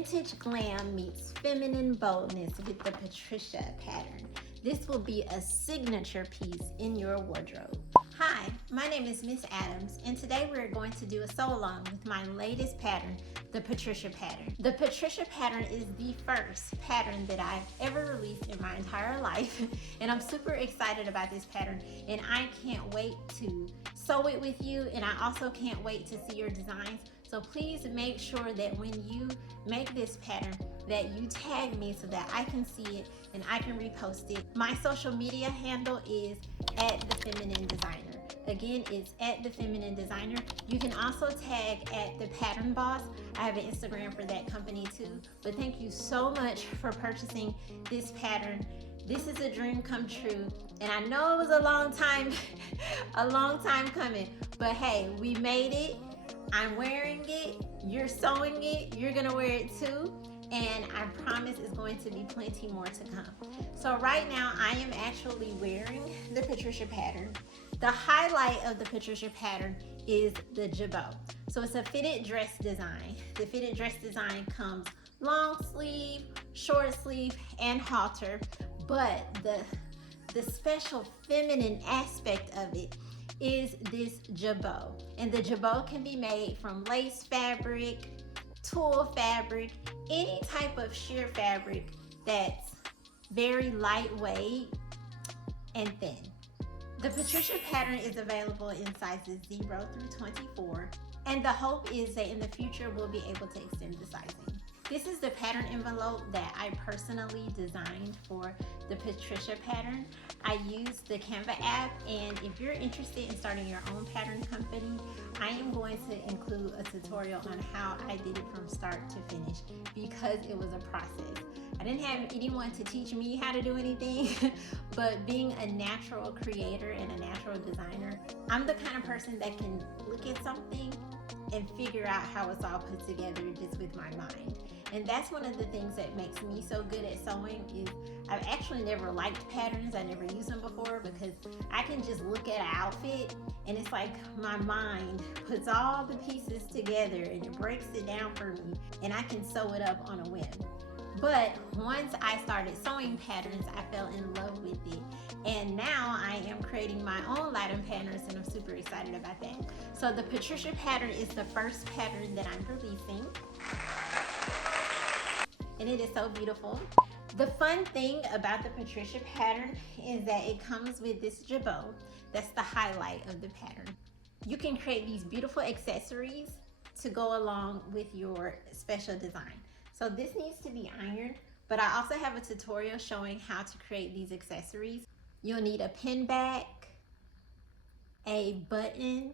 Vintage glam meets feminine boldness with the Patricia pattern. This will be a signature piece in your wardrobe. Hi, my name is Miss Adams, and today we're going to do a sew along with my latest pattern, the Patricia pattern. The Patricia pattern is the first pattern that I've ever released in my entire life, and I'm super excited about this pattern, and I can't wait to sew it with you, and I also can't wait to see your designs. So please make sure that when you make this pattern that you tag me so that I can see it and I can repost it. My social media handle is @TheFeminineDesigner. Again, it's @TheFeminineDesigner. You can also tag @ThePatternBoss. I have an Instagram for that company too. But thank you so much for purchasing this pattern. This is a dream come true, and I know it was a long time coming, but hey, we made it. I'm wearing it, you're sewing it, you're gonna wear it too, and I promise it's going to be plenty more to come. So right now I am actually wearing the Patricia pattern. The highlight of the Patricia pattern is the Jabot. So it's a fitted dress design. The fitted dress design comes long sleeve, short sleeve, and halter, but the special feminine aspect of it is this Jabot. And the Jabot can be made from lace fabric, tulle fabric, any type of sheer fabric that's very lightweight and thin. The Patricia pattern is available in sizes 0 through 24, and the hope is that in the future we'll be able to extend the sizing. This is the pattern envelope that I personally designed for the Patricia pattern. I used the Canva app, and if you're interested in starting your own pattern company, I am going to include a tutorial on how I did it from start to finish because it was a process. I didn't have anyone to teach me how to do anything, but being a natural creator and a natural designer, I'm the kind of person that can look at something and figure out how it's all put together just with my mind. And that's one of the things that makes me so good at sewing is I've actually never liked patterns. I never used them before because I can just look at an outfit and it's like my mind puts all the pieces together and it breaks it down for me and I can sew it up on a whim. But once I started sewing patterns, I fell in love with it. And now I am creating my own Latin patterns and I'm super excited about that. So the Patricia pattern is the first pattern that I'm releasing. And it is so beautiful. The fun thing about the Patricia pattern is that it comes with this Jabot. That's the highlight of the pattern. You can create these beautiful accessories to go along with your special design. So this needs to be ironed, but I also have a tutorial showing how to create these accessories. You'll need a pin back, a button,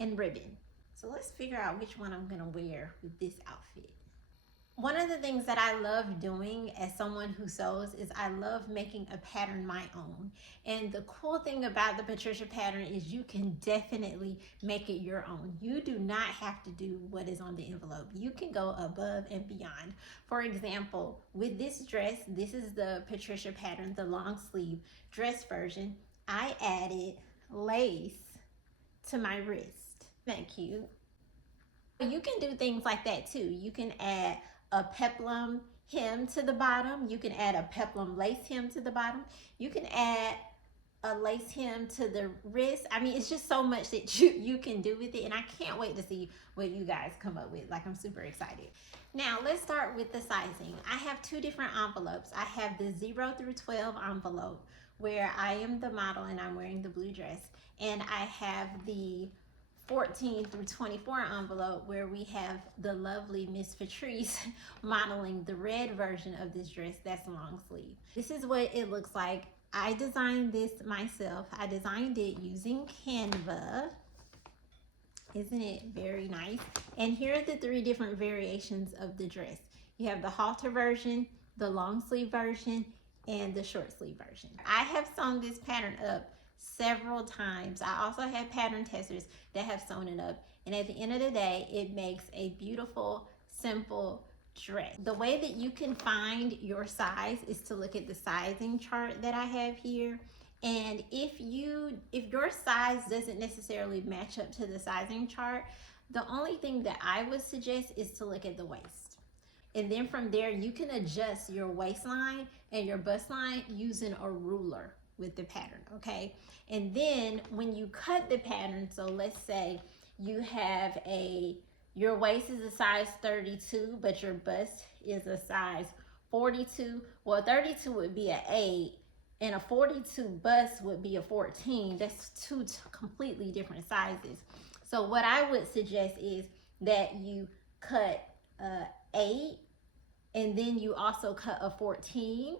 and ribbon. So let's figure out which one I'm gonna wear with this outfit. One of the things that I love doing as someone who sews is I love making a pattern my own. And the cool thing about the Patricia pattern is you can definitely make it your own. You do not have to do what is on the envelope. You can go above and beyond. For example, with this dress, this is the Patricia pattern, the long sleeve dress version. I added lace to my wrist. Isn't that cute? You can do things like that too. You can add a peplum hem to the bottom. You can add a peplum lace hem to the bottom. You can add a lace hem to the wrist. I mean, it's just so much that you can do with it, and I can't wait to see what you guys come up with. Like, I'm super excited. Now, let's start with the sizing. I have two different envelopes. I have the 0 through 12 envelope where I am the model and I'm wearing the blue dress, and I have the 14 through 24 envelope where we have the lovely Miss Patrice modeling the red version of this dress that's long sleeve. This is what it looks like. I designed this myself. I designed it using Canva. Isn't it very nice? And here are the three different variations of the dress. You have the halter version, the long sleeve version, and the short sleeve version. I have sewn this pattern up several times. I also have pattern testers that have sewn it up, and at the end of the day it makes a beautiful, simple dress. The way that you can find your size is to look at the sizing chart that I have here, and if your size doesn't necessarily match up to the sizing chart, the only thing that I would suggest is to look at the waist. And then from there, you can adjust your waistline and your bust line using a ruler with the pattern, okay? And then when you cut the pattern, so let's say you have your waist is a size 32, but your bust is a size 42. Well, 32 would be an 8, and a 42 bust would be a 14. That's two completely different sizes. So what I would suggest is that you cut 8, and then you also cut a 14,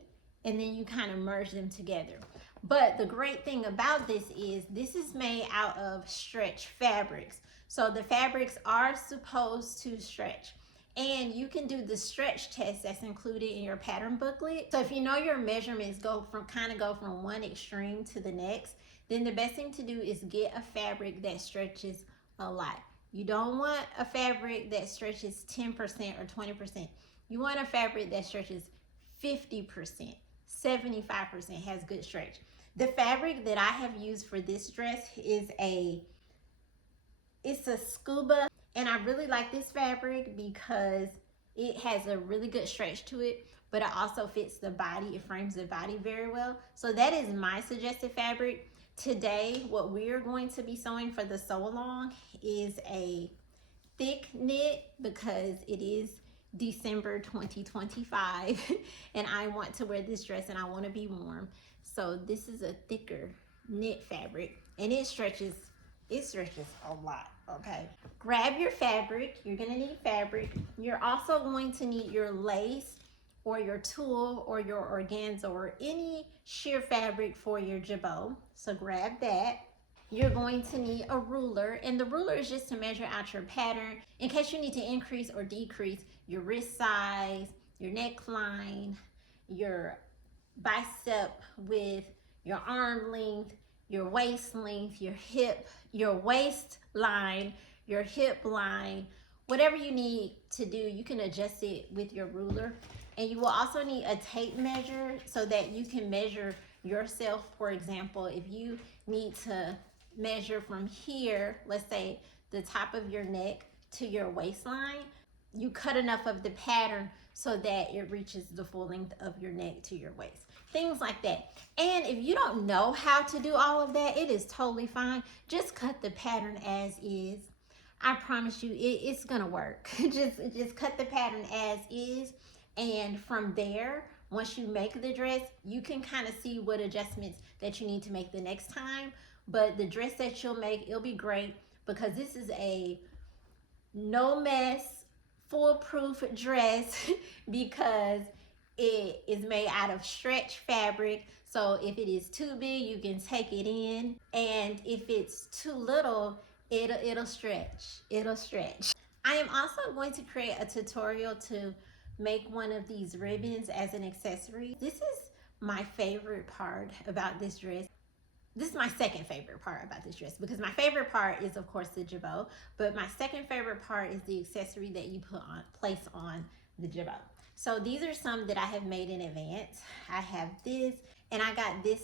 and then you kind of merge them together. But the great thing about this is made out of stretch fabrics. So the fabrics are supposed to stretch. And you can do the stretch test that's included in your pattern booklet. So if you know your measurements go from one extreme to the next, then the best thing to do is get a fabric that stretches a lot. You don't want a fabric that stretches 10% or 20%. You want a fabric that stretches 50%, 75% has good stretch. The fabric that I have used for this dress is it's a scuba, and I really like this fabric because it has a really good stretch to it, but it also fits the body. It frames the body very well. So that is my suggested fabric. Today, what we're going to be sewing for the sew along is a thick knit because it is December 2025 and I want to wear this dress and I want to be warm. So this is a thicker knit fabric, and it stretches a lot, okay? Grab your fabric. You're gonna need fabric. You're also going to need your lace or your tulle or your organza or any sheer fabric for your jabot. So grab that. You're going to need a ruler, and the ruler is just to measure out your pattern in case you need to increase or decrease your wrist size, your neckline, your bicep width, your arm length, your waist length, your hip, your waistline, your hip line. Whatever you need to do, you can adjust it with your ruler. And you will also need a tape measure so that you can measure yourself. For example, if you need to measure from here, let's say the top of your neck to your waistline, you cut enough of the pattern so that it reaches the full length of your neck to your waist. Things like that. And if you don't know how to do all of that, it is totally fine. Just cut the pattern as is. I promise you, it's gonna work. just cut the pattern as is, and from there, once you make the dress, you can kind of see what adjustments that you need to make the next time. But the dress that you'll make, it'll be great because this is a no mess, foolproof dress because it is made out of stretch fabric. So if it is too big, you can take it in, and if it's too little, it'll stretch. I am also going to create a tutorial to make one of these ribbons as an accessory. This is my favorite part about this dress. This is my second favorite part about this dress because my favorite part is of course the jabot, but my second favorite part is the accessory that you place on the jabot. So these are some that I have made in advance. I have this, and I got this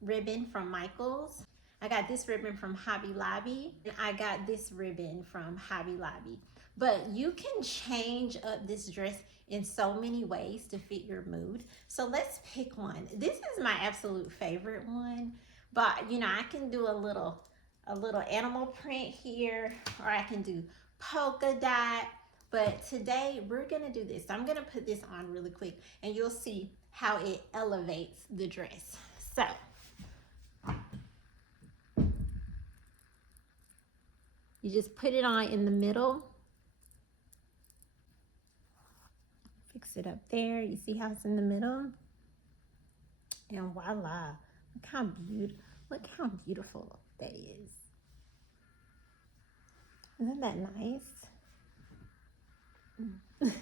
ribbon from Michaels. I got this ribbon from Hobby Lobby, and I got this ribbon from Hobby Lobby. But you can change up this dress in so many ways to fit your mood. So let's pick one. This is my absolute favorite one. But you know, I can do a little animal print here, or I can do polka dot. But today we're gonna do this. I'm gonna put this on really quick and you'll see how it elevates the dress. So, you just put it on in the middle. Fix it up there. You see how it's in the middle? And voila. Look how beautiful that is. Isn't that nice?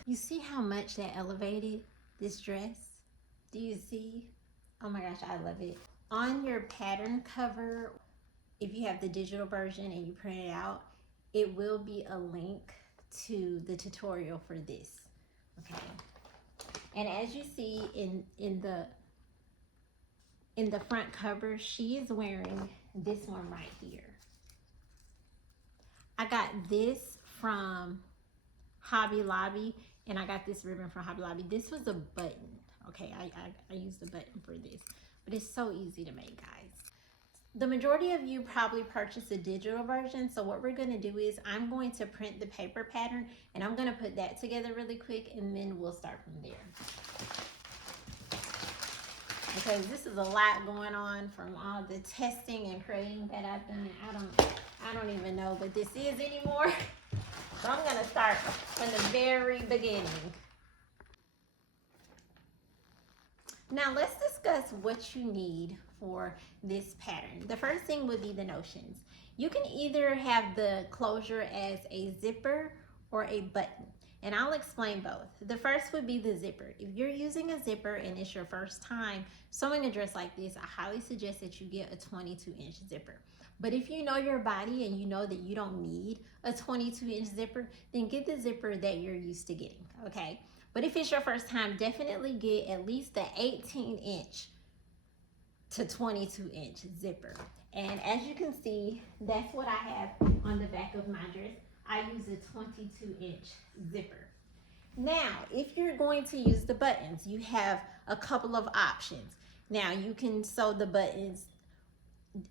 You see how much that elevated this dress? Do you see? Oh my gosh, I love it. On your pattern cover, if you have the digital version and you print it out, it will be a link to the tutorial for this, okay? And as you see in the front cover, she is wearing this one right here. I got this from Hobby Lobby, And I got this ribbon from Hobby Lobby. This was a button. Okay, I used a button for this. But it's so easy to make, guys. The majority of you probably purchased a digital version. So what we're going to do is I'm going to print the paper pattern. And I'm going to put that together really quick. And then we'll start from there. Because this is a lot going on from all the testing and creating that I've done. I don't even know what this is anymore. So I'm gonna start from the very beginning. Now let's discuss what you need for this pattern. The first thing would be the notions. You can either have the closure as a zipper or a button. And I'll explain both. The first would be the zipper. If you're using a zipper and it's your first time sewing a dress like this, I highly suggest that you get a 22-inch zipper. But if you know your body and you know that you don't need a 22-inch zipper, then get the zipper that you're used to getting, okay? But if it's your first time, definitely get at least the 18-inch to 22-inch zipper. And as you can see, that's what I have on the back of my dress. I use a 22-inch zipper. Now, if you're going to use the buttons, you have a couple of options. Now, you can sew the buttons,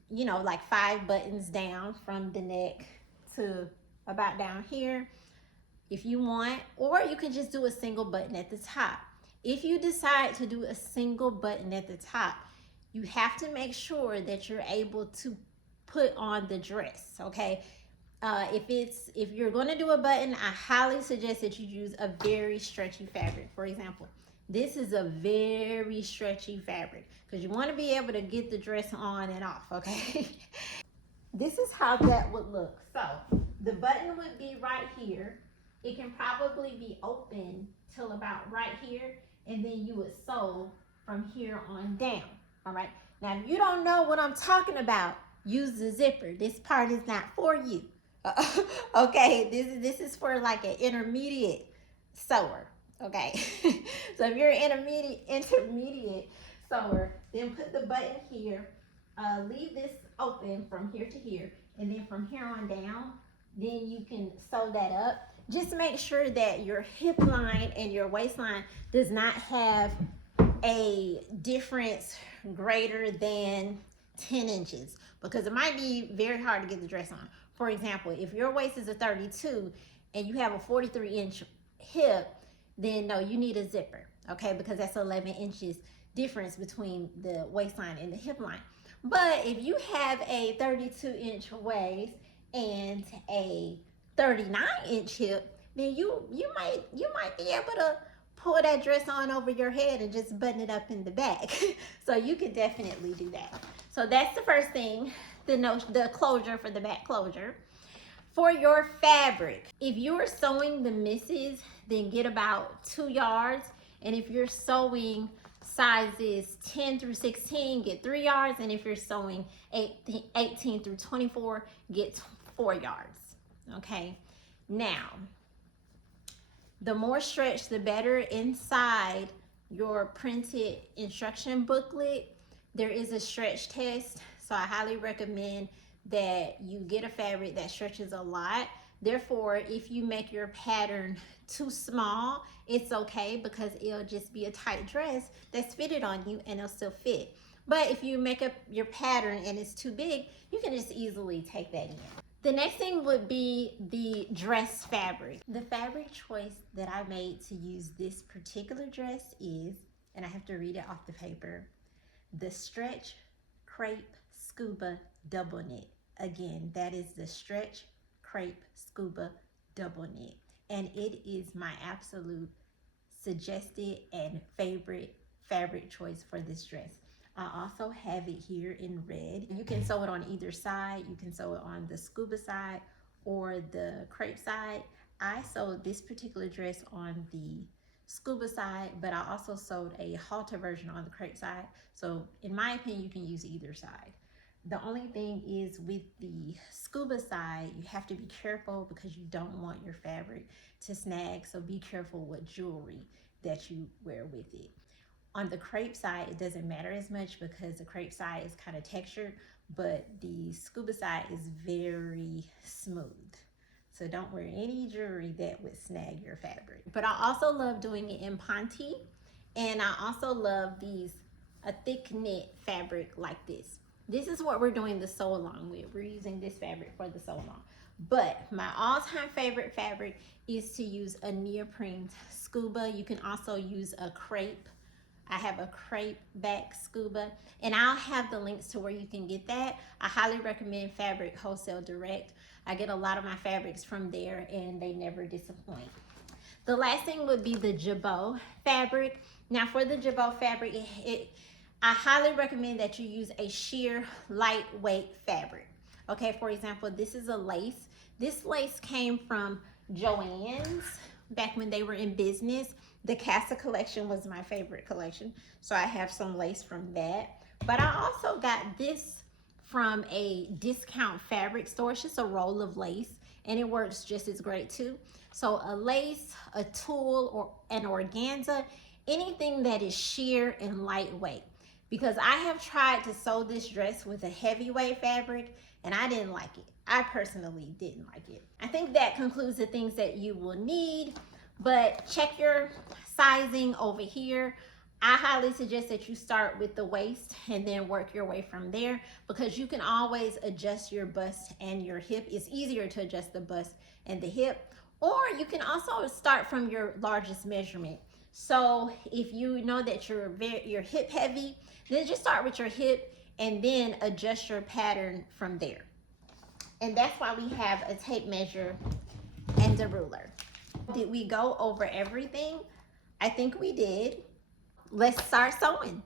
you know, like 5 buttons down from the neck to about down here if you want, or you can just do a single button at the top. If you decide to do a single button at the top, you have to make sure that you're able to put on the dress, okay? If you're going to do a button, I highly suggest that you use a very stretchy fabric. For example, this is a very stretchy fabric because you want to be able to get the dress on and off, okay? This is how that would look. So the button would be right here. It can probably be open till about right here, and then you would sew from here on down, all right? Now, if you don't know what I'm talking about, use the zipper. This part is not for you. Okay, this is for like an intermediate sewer, okay? So if you're an intermediate sewer, then put the button here, leave this open from here to here, and then from here on down, then you can sew that up. Just make sure that your hip line and your waistline does not have a difference greater than 10 inches because it might be very hard to get the dress on. For example, if your waist is a 32 and you have a 43-inch hip, then no, you need a zipper, okay? Because that's 11 inches difference between the waistline and the hip line. But if you have a 32-inch waist and a 39-inch hip, then you might be able to pull that dress on over your head and just button it up in the back. So you could definitely do that. So that's the first thing, the closure for the back closure. For your fabric, if you're sewing the misses, then get about 2 yards. And if you're sewing sizes 10 through 16, get 3 yards. And if you're sewing 18 through 24, get 4 yards. Okay, now the more stretch the better. Inside your printed instruction booklet there is a stretch test, so I highly recommend that you get a fabric that stretches a lot. Therefore, if you make your pattern too small, it's okay because it'll just be a tight dress that's fitted on you and it'll still fit. But if you make up your pattern and it's too big, you can just easily take that in. The next thing would be the dress fabric. The fabric choice that I made to use this particular dress is, and I have to read it off the paper, the Stretch Crepe Scuba Double Knit. Again, that is the Stretch Crepe Scuba Double Knit. And it is my absolute suggested and favorite fabric choice for this dress. I also have it here in red. You can sew it on either side. You can sew it on the scuba side or the crepe side. I sewed this particular dress on the scuba side, but I also sewed a halter version on the crepe side. So in my opinion, you can use either side. The only thing is with the scuba side, you have to be careful because you don't want your fabric to snag. So be careful what jewelry that you wear with it. On the crepe side, it doesn't matter as much because the crepe side is kind of textured, but the scuba side is very smooth. So don't wear any jewelry that would snag your fabric. But I also love doing it in ponte. And I also love a thick knit fabric like this. This is what we're doing the sew along with. We're using this fabric for the sew along. But my all-time favorite fabric is to use a neoprene scuba. You can also use a crepe. I have a crepe back scuba, and I'll have the links to where you can get that. I highly recommend Fabric Wholesale Direct. I get a lot of my fabrics from there, and they never disappoint. The last thing would be the Jabot fabric. Now for the Jabot fabric, I highly recommend that you use a sheer lightweight fabric. Okay, for example, this is a lace. This lace came from Joann's back when they were in business. The Casa collection was my favorite collection, so I have some lace from that. But I also got this from a discount fabric store. It's just a roll of lace, and it works just as great too. So a lace, a tulle, or an organza, anything that is sheer and lightweight. Because I have tried to sew this dress with a heavyweight fabric, and I didn't like it. I personally didn't like it. I think that concludes the things that you will need, but check your sizing over here. I highly suggest that you start with the waist and then work your way from there, because you can always adjust your bust and your hip. It's easier to adjust the bust and the hip, or you can also start from your largest measurement. So if you know that you're hip heavy, then just start with your hip and then adjust your pattern from there. And that's why we have a tape measure and a ruler. Did we go over everything? I think we did. Let's start sewing.